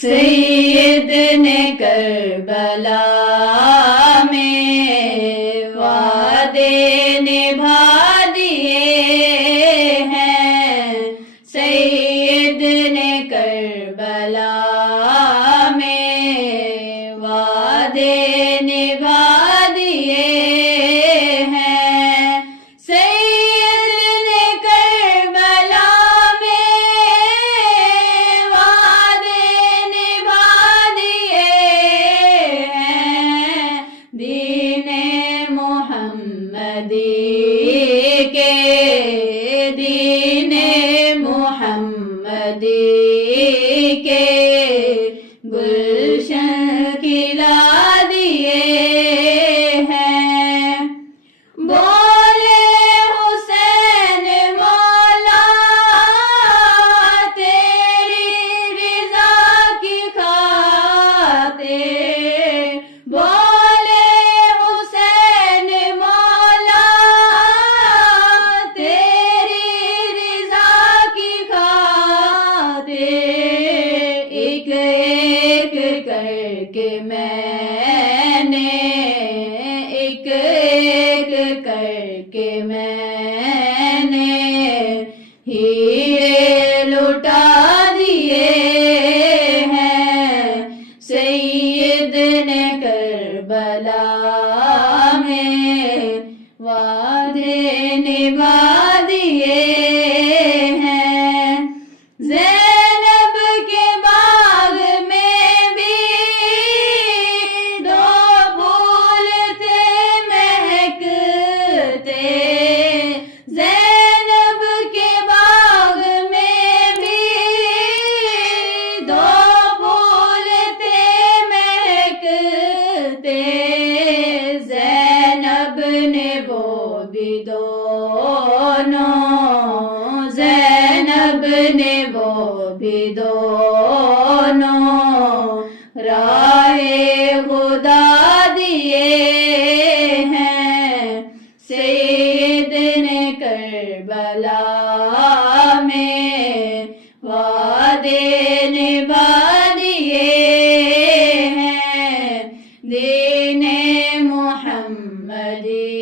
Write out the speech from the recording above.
سید نے کربلا میں وعدے نبھا دیے ہیں، سید نے کربلا میں وعدے نبھا دیے ہیں، سید نے کربلا دین محمدی کے گلشن کھلا دیے ہیں، بولے حسین مولا تیری رضا کی خاطر، کہ میں نے ایک ایک کر کے میں نے ہیرے لٹا دیے ہیں، سید نے کربلا میں وعدے نبھا دیے ہیں، زینب کے باغ میں بھی دو پھول تھے مہکتے، زینب کے باغ میں بھی دو پھول تھے مہکتے، زینب نے وہ بھی دونوں، زینب نے وہ بھی دونوں راہ خدا دیے ہیں، سید نے کربلا میں وعدے نبھا دیے ہیں، دین محمدی